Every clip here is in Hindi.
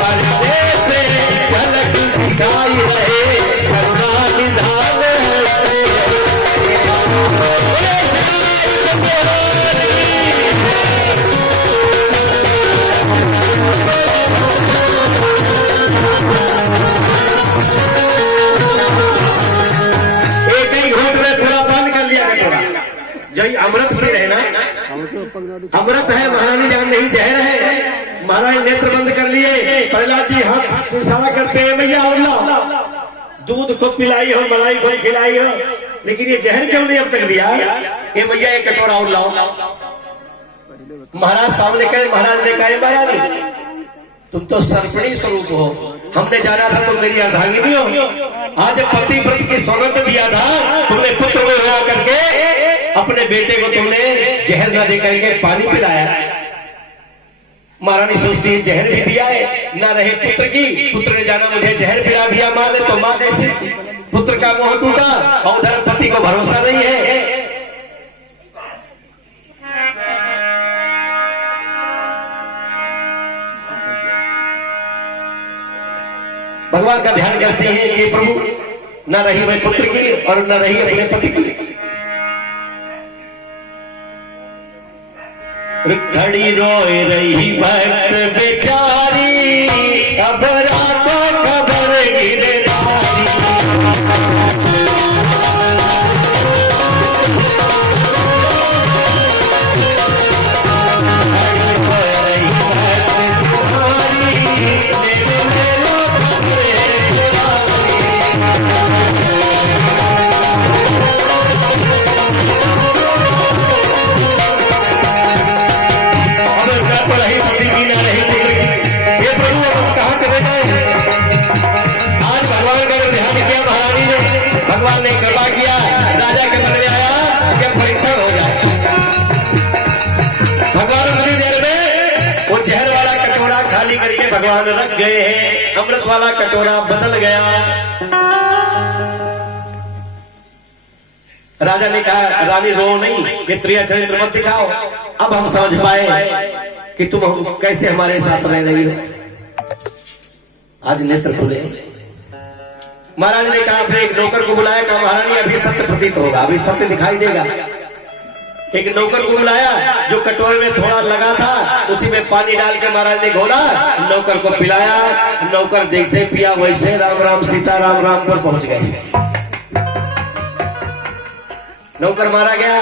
पर्दे से झलक दिखाई रहे करुणा निधान है। एक ही घूंट में पूरा पान कर लिया कटोरा। जो अमृत पी रहे ना, अमृत है, महारानी जान नहीं जहर है। महाराज नेत्र बंद कर लिए। प्रहलाद जी हाथ इशारा करते हैं, मैया और लाओ। दूध खुद पिलाई हो, मलाई खुद खिलाई हो, लेकिन ये जहर क्यों नहीं अब तक दिया? ये मैया एक कटोरा और लाओ। महाराज सामने कहे, महाराज ने कहा महाराज तुम तो सर्पणी स्वरूप हो, हमने जाना था तुम मेरी अर्धांगिनी हो। आज पति व्रत की सौगंध दिया था, तुमने पुत्र में हुआ करके अपने बेटे को तुमने जहर न दे करके पानी पिलाया। महारानी सोचती है जहर भी दिया है, ना रहे पुत्र की, पुत्र ने जाना मुझे जहर पिला दिया माँ ने, तो माँ कैसे? पुत्र का मोह टूटा और उधर पति को भरोसा नहीं है। भगवान का ध्यान करते हैं कि प्रभु न रही मैं पुत्र की और न रही अपने पति की। घड़ी रोए रही भक्त बेचारी, अब रातों खबर गिरधारी। भगवान ने कृपा किया, राजा के मन में आया कि परीक्षण हो जाए। भगवान उतनी देर में वो जहर वाला कटोरा खाली करके भगवान रख गए हैं। अमृत वाला कटोरा बदल गया। राजा ने कहा रानी रो नहीं, ये त्रिया चरित्र मत दिखाओ। अब हम समझ पाए कि तुम कैसे हमारे साथ रह रही हो। आज नेत्र खुले। महाराज ने कहा अपने एक नौकर को बुलाया, कहा महारानी अभी सत्य प्रतीत होगा, अभी सत्य दिखाई देगा। एक नौकर को बुलाया जो कटोरे में थोड़ा लगा था, उसी में पानी डाल के महाराज ने घोला, नौकर को पिलाया। नौकर जैसे पिया वैसे राम राम सीता राम राम पर पहुंच गए। नौकर मारा गया।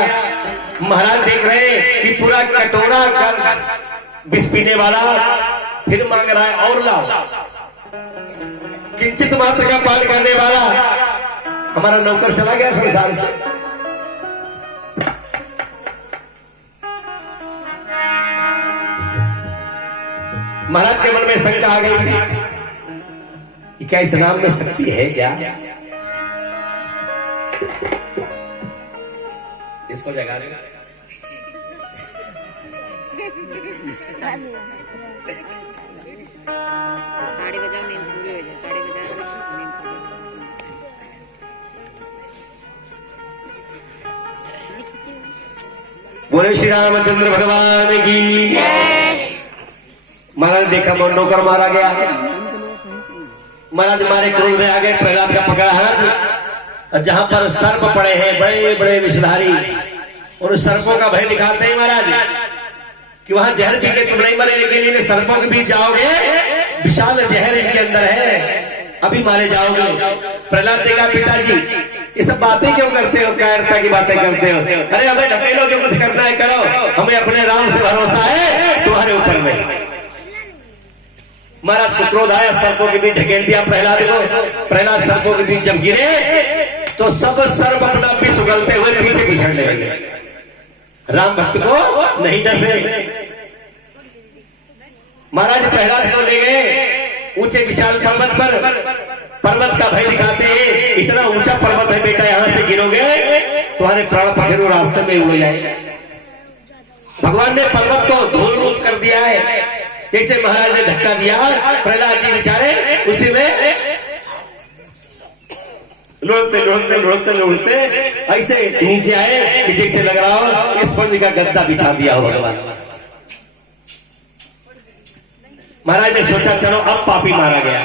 महाराज देख रहे कि पूरा कटोरा विष पीने वाला फिर मांग रहा है और लाओ। किंचित मात्र का पान करने वाला हमारा नौकर चला गया संसार से। महाराज के मन में शंका आ गई कि क्या इस नाम में शक्ति है क्या? इसको जगा दे। बोले श्री रामचंद्र भगवान की। महाराज देखा नौकर मारा गया। महाराज मारे क्रोध में आ गए। प्रहलाद का पकड़ा हाथ, जहां पर सर्प पड़े हैं बड़े बड़े विषधारी, और सर्पों का भय दिखाते हैं महाराज कि वहां जहर पी के तुम नहीं मरे, लेकिन इन सर्पों के बीच जाओगे, विशाल जहर इनके अंदर है, अभी मारे जाओगे। प्रहलाद देखा पिताजी ये सब बातें क्यों करते हो, कायरता की बातें करते हो? अरे हमें ढकेलो, जो कुछ करना है करो, हमें अपने राम से भरोसा है, तुम्हारे ऊपर में। महाराज को क्रोध आया, सर्पों के बीच ढकेल दिया प्रहलाद को। प्रहलाद सर्पों के बीच जब गिरे तो सब सर्प अपना विष उगलते हुए पीछे पिछड़ने लगे। राम भक्त को नहीं डसे। महाराज प्रहलाद को ले गए ऊंचे विशाल पर्वत पर। पर्वत का भय दिखाते हैं, इतना ऊंचा पर्वत है बेटा, यहां से गिरोगे तुम्हारे प्राण पखेरु रास्ते में उड़ जाएंगे। भगवान ने पर्वत को धूल रूप कर दिया है। जैसे महाराज ने धक्का दिया, प्रहलाद जी बेचारे उसी में लुढ़कते लुढ़कते लुढ़कते लुढ़कते ऐसे नीचे आए कि जैसे लग रहा हो स्पंज का गद्दा बिछा दिया हो भगवान। महाराज ने सोचा चलो अब पापी मारा गया।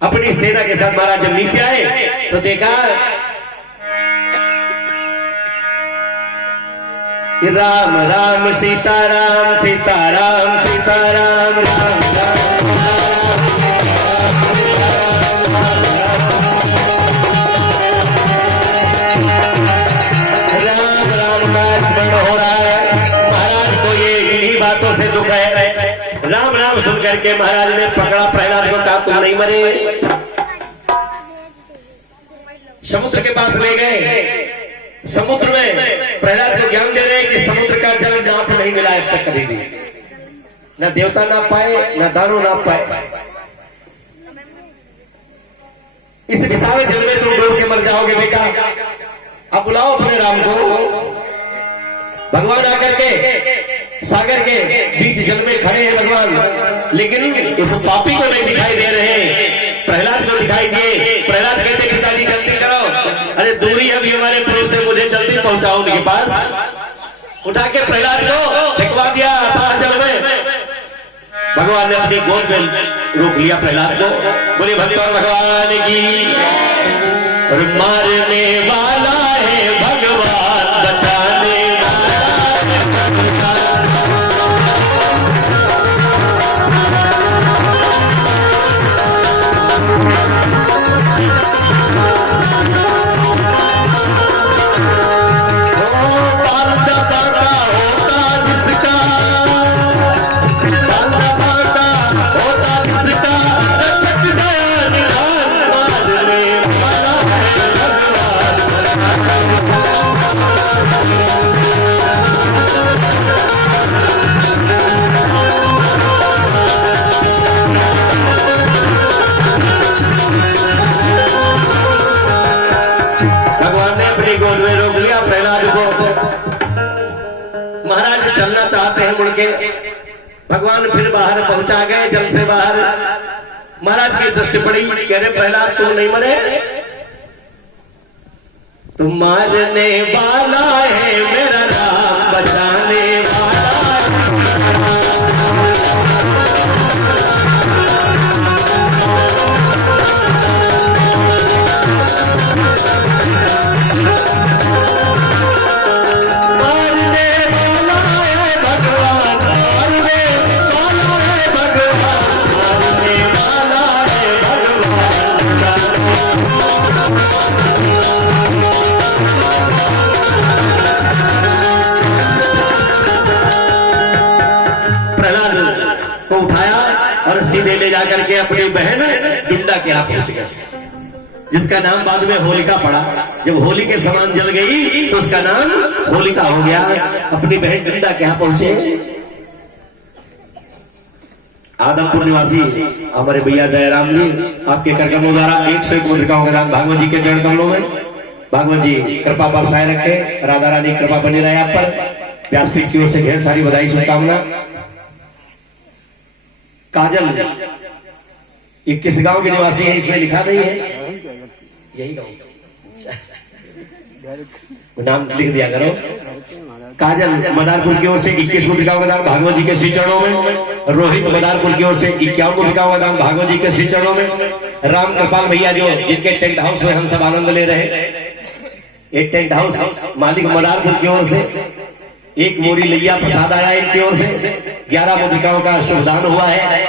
अपनी सेना के साथ महाराज जब नीचे आए तो देखा राम राम सीताराम सीताराम सीताराम राम राम राम राम का स्मरण हो रहा है। महाराज को ये इन्हीं बातों से दुख है। राम नाम सुन करके महाराज ने पकड़ा प्रहलाद को, कहा तुम नहीं मरे। समुद्र के पास ले गए। समुद्र में प्रहलाद को ज्ञान दे रहे हैं कि समुद्र का जल नाप नहीं मिला अब तक कभी भी, न देवता नाप पाए न दानव नाप पाए। इस विशाल जल में तुम डूब के मर जाओगे बेटा। अब बुलाओ अपने राम को। भगवान आकर के सागर के बीच जल में खड़े हैं भगवान, लेकिन उस पापी को नहीं दिखाई दे रहे, प्रहलाद को दिखाई दिए। प्रहलाद कहते पिताजी जल्दी करो, अरे दूरी अभी हमारे पुरुष से, मुझे जल्दी पहुंचाओ उनके पास। उठा के प्रहलाद को फेंकवा दिया अथाह जल में। भगवान ने अपनी गोद में रोक लिया प्रहलाद को। बोले भगवान भगवान की। और मारने वाला है भगवान, बचाने चाहते हैं मुड़ के। भगवान फिर बाहर पहुंचा गए, जल से बाहर। महाराज की दृष्टि पड़ी, कह रहे प्रहलाद तुम नहीं मरे, तुम मारने वाला है मेरा राम, बचाने वाला को उठाया और सीधे ले जाकर के अपनी बहन डुंडा के यहाँ पहुंच गया, जिसका नाम बाद में होलिका पड़ा। जब होली के समान जल गई तो उसका नाम होलिका हो गया। अपनी बहन डुंडा के यहाँ पहुंचे। आदमपुर निवासी हमारे भैया दयाराम जी, आपके कर कमलों द्वारा 101 मुद्रिकाओं का दान भागवत जी के चरण कमलों में। भागवत जी कृपा बरसाए रखे, राधा रानी कृपा बनी रहे आप पर। व्यासपीठ की ओर से ढेर सारी बधाई शुभकामना। काजल ये किस गांव के निवासी है, इसमें लिखा नहीं है, यही गांव नाम लिख दिया करो। काजल मदारपुर की ओर से 21 मुद्रिकाओं का दान भागवत जी के श्री चरणों में। रोहित मदारपुर की ओर से 51 मुद्रिकाओं का दान भागवत जी के श्री चरणों में। राम कृपाल भैया जो जिनके टेंट हाउस में हम सब आनंद ले रहे, एक टेंट हाउस मालिक मदारपुर की ओर से एक मोरी लैया प्रसाद आया इनकी ओर से। 11 मुद्रिकाओं का शुभदान हुआ है।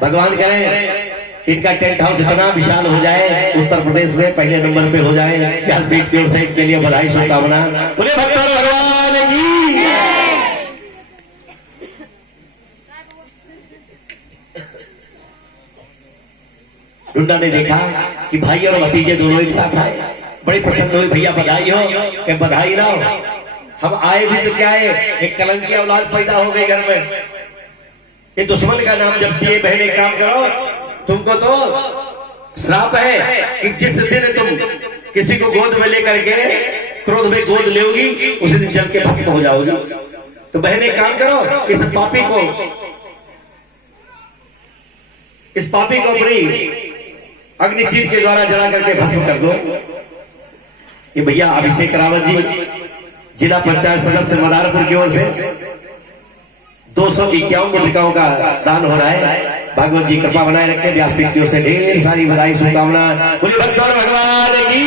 भगवान करें इनका टेंट हाउस इतना विशाल हो जाए, उत्तर प्रदेश में पहले नंबर पे हो जाए। व्यासपीठ की ओर से इसके लिए बधाई शुभकामना। बोले भक्तों भगवान की। डुंडा ने देखा कि भाई और भतीजे दोनों एक साथ आए, बड़ी प्रसन्न हुई। भैया बधाई हो, कि बधाई ना हो, हम आए भी तो क्या है, एक कलंक की औलाद पैदा हो गई घर में। ये दुश्मन का नाम जब दिए बहन एक काम करो, तुमको तो श्राप है कि जिस दिन तुम किसी को गोद में लेकर के क्रोध में गोद लेगी, उसी दिन जल के भस्म हो जाओगी। तो बहन एक काम करो, इस पापी को अपनी अग्निचीर के द्वारा जला करके भस्म कर दो। ये भैया अभिषेक रावत जी जिला पंचायत सदस्य मदारपुर की ओर से 251 मुद्रिकाओं का दान हो रहा है। भागवत जी कृपा बनाए रखे। व्यासपीठ की ओर से ढेर सारी बधाई शुभकामना। बोलिए भक्तों भगवान की।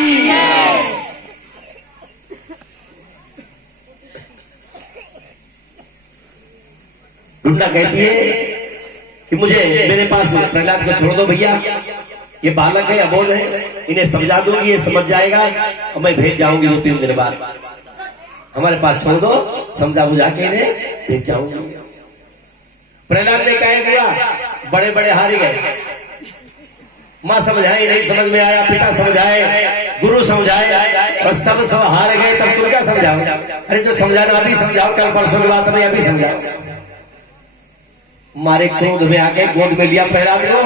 रुन्ना कहती है कि मुझे मेरे पास प्रहलाद को छोड़ दो भैया, ये बालक है अबोध है, इन्हें समझा दूंगी, ये समझ जाएगा और मैं भेज जाऊंगी 2-3 दिन बाद। हमारे पास छोड़ दो, समझा बुझा के इन्हें भेज जाऊंगी। प्रहलाद ने कहा दिया, बड़े बड़े हार गए। माँ समझाई नहीं समझ में आया, पिता समझाए, गुरु समझाए और सब हार गए। तब तुम क्या समझाओ? अरे जो समझाना अभी समझाओ, कल परसों की बात नहीं, अभी समझाओ। मारे क्रोध में आके गोद में लिया प्रहलाद को,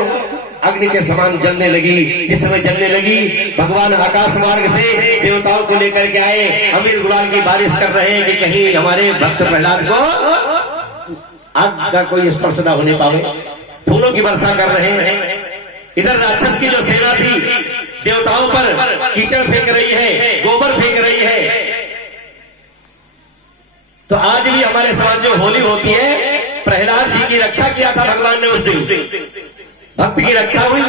अग्नि के समान जलने लगी। इस समय जलने लगी, भगवान आकाश मार्ग से देवताओं को लेकर के आए, अमीर गुलाल की बारिश कर रहे हैं कि कहीं हमारे भक्त प्रहलाद को आग का कोई स्पर्श न होने पावे। फूलों की वर्षा कर रहे हैं। इधर राक्षस की जो सेना थी देवताओं पर कीचड़ फेंक रही है, गोबर फेंक रही है। तो आज भी हमारे समाज में होली होती है। प्रहलाद जी की रक्षा किया था भगवान ने उस दिन, भक्त की रक्षा हुई,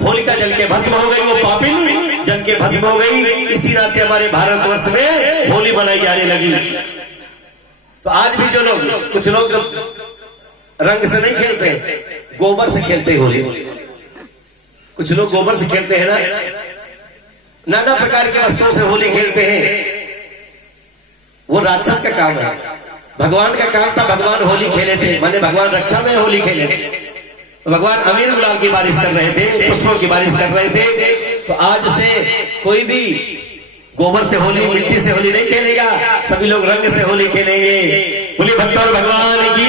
होलिका जल के भस्म हो गई, वो पापिन जल के भस्म हो गई। इसी नाते हमारे भारतवर्ष में होली मनाई जाने लगी। तो आज भी जो लोग, कुछ लोग रंग से नहीं खेलते, गोबर से खेलते होली। कुछ लोग गोबर से खेलते हैं ना, नाना प्रकार की वस्तुओं से होली खेलते हैं। वो राक्षस का काम है। भगवान का काम था, भगवान होली खेले थे, माने भगवान रक्षा में होली खेले थे। भगवान अमीर गुलाल की बारिश कर रहे थे, पुष्पों की बारिश कर रहे थे। तो आज से कोई भी गोबर से होली, मिट्टी से होली नहीं खेलेगा, सभी लोग रंग से होली खेलेंगे। बोलिए भक्तों भगवान की।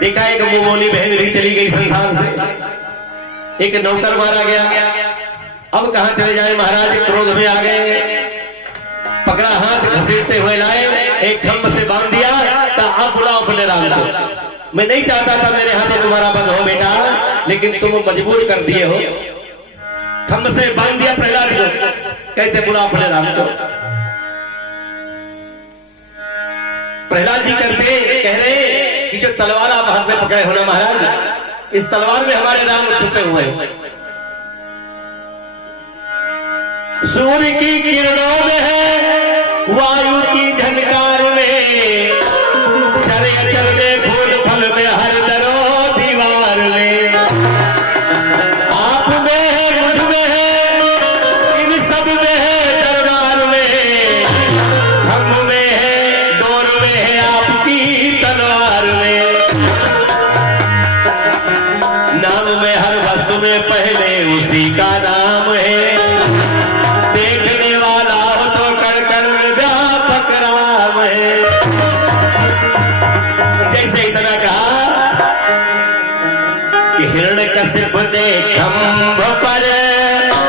देखा एक मुंहबोली बहन भी चली गई संसार से, एक नौकर मारा गया। अब कहां चले जाए महाराज, क्रोध में आ गए, पकड़ा हाथ घसीटते हुए लाए, एक खम्भ से बांध दिया। तो आप बुलाओ अपने राम को। मैं नहीं चाहता था मेरे हाथों तुम्हारा बंद हो बेटा, लेकिन तुम मजबूर कर दिए हो। खम्भ से बांध दिया प्रहलाद को, कहते बुलाओ अपने राम को। प्रहलाद जी करते कह रहे कि जो तलवार आप हाथ में पकड़े हो ना महाराज, इस तलवार में हमारे राम छुपे हुए हैं। सूर्य की किरणों में है, वायु की झनकार में, चरे अचल में, फूल फल में, हर दरो दीवार में। आप में है, मुझ में है, इन सब में है, दरबार में। हम में है, डोर में है, आपकी तलवार में। नाम में हर वस्तु में पहले उसी का नाम है। देखने वाला हो तो कण कण में व्यापक राम है। जैसे इतना कहा कि हिरण्यकशिप ने खम्भ पर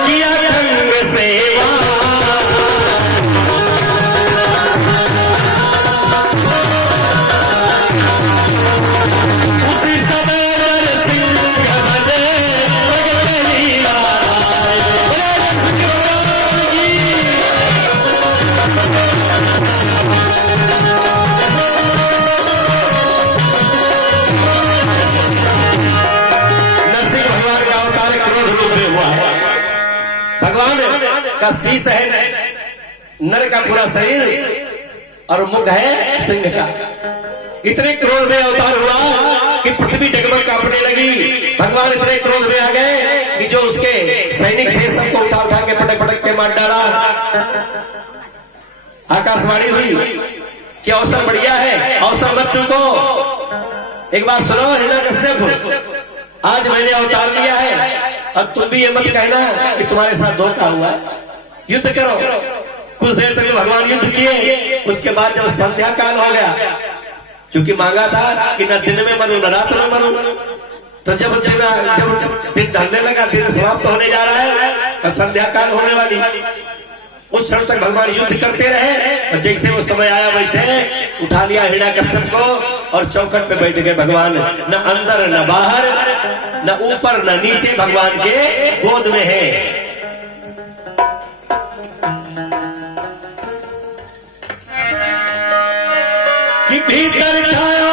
किया खंग सेवा। उसी समय नरसिंह बने भगत लीला। भगवान का शीश है नर का पूरा शरीर और मुख है सिंह का। इतने क्रोध में अवतार हुआ कि पृथ्वी डगमग कांपने लगी। भगवान इतने क्रोध में आ गए कि जो उसके सैनिक थे सबको उठा उठा के पटक पटक के मार डाला। आकाशवाणी हुई कि अवसर बढ़िया है, अवसर मत चूको। एक बात सुनो हिरण्यकश्यप, आज मैंने अवतार लिया है, अब तुम भी ये मत कहना कि तुम्हारे साथ धोखा हुआ। युद्ध करो। कुछ देर तक भगवान युद्ध किए। उसके बाद जब संध्या काल हो गया, क्योंकि मांगा था कि न दिन में मरूं न रात में मरूं, तो जब दिन ढलने लगा, दिन समाप्त होने जा रहा है और संध्या काल होने वाली, उस क्षण तक भगवान युद्ध करते रहे। और जैसे वो समय आया वैसे उठा लिया हिरण्यकश्यप को और चौखट पे बैठ गए भगवान। न अंदर न बाहर, न ऊपर न नीचे, भगवान के गोद में है। कि भीतर था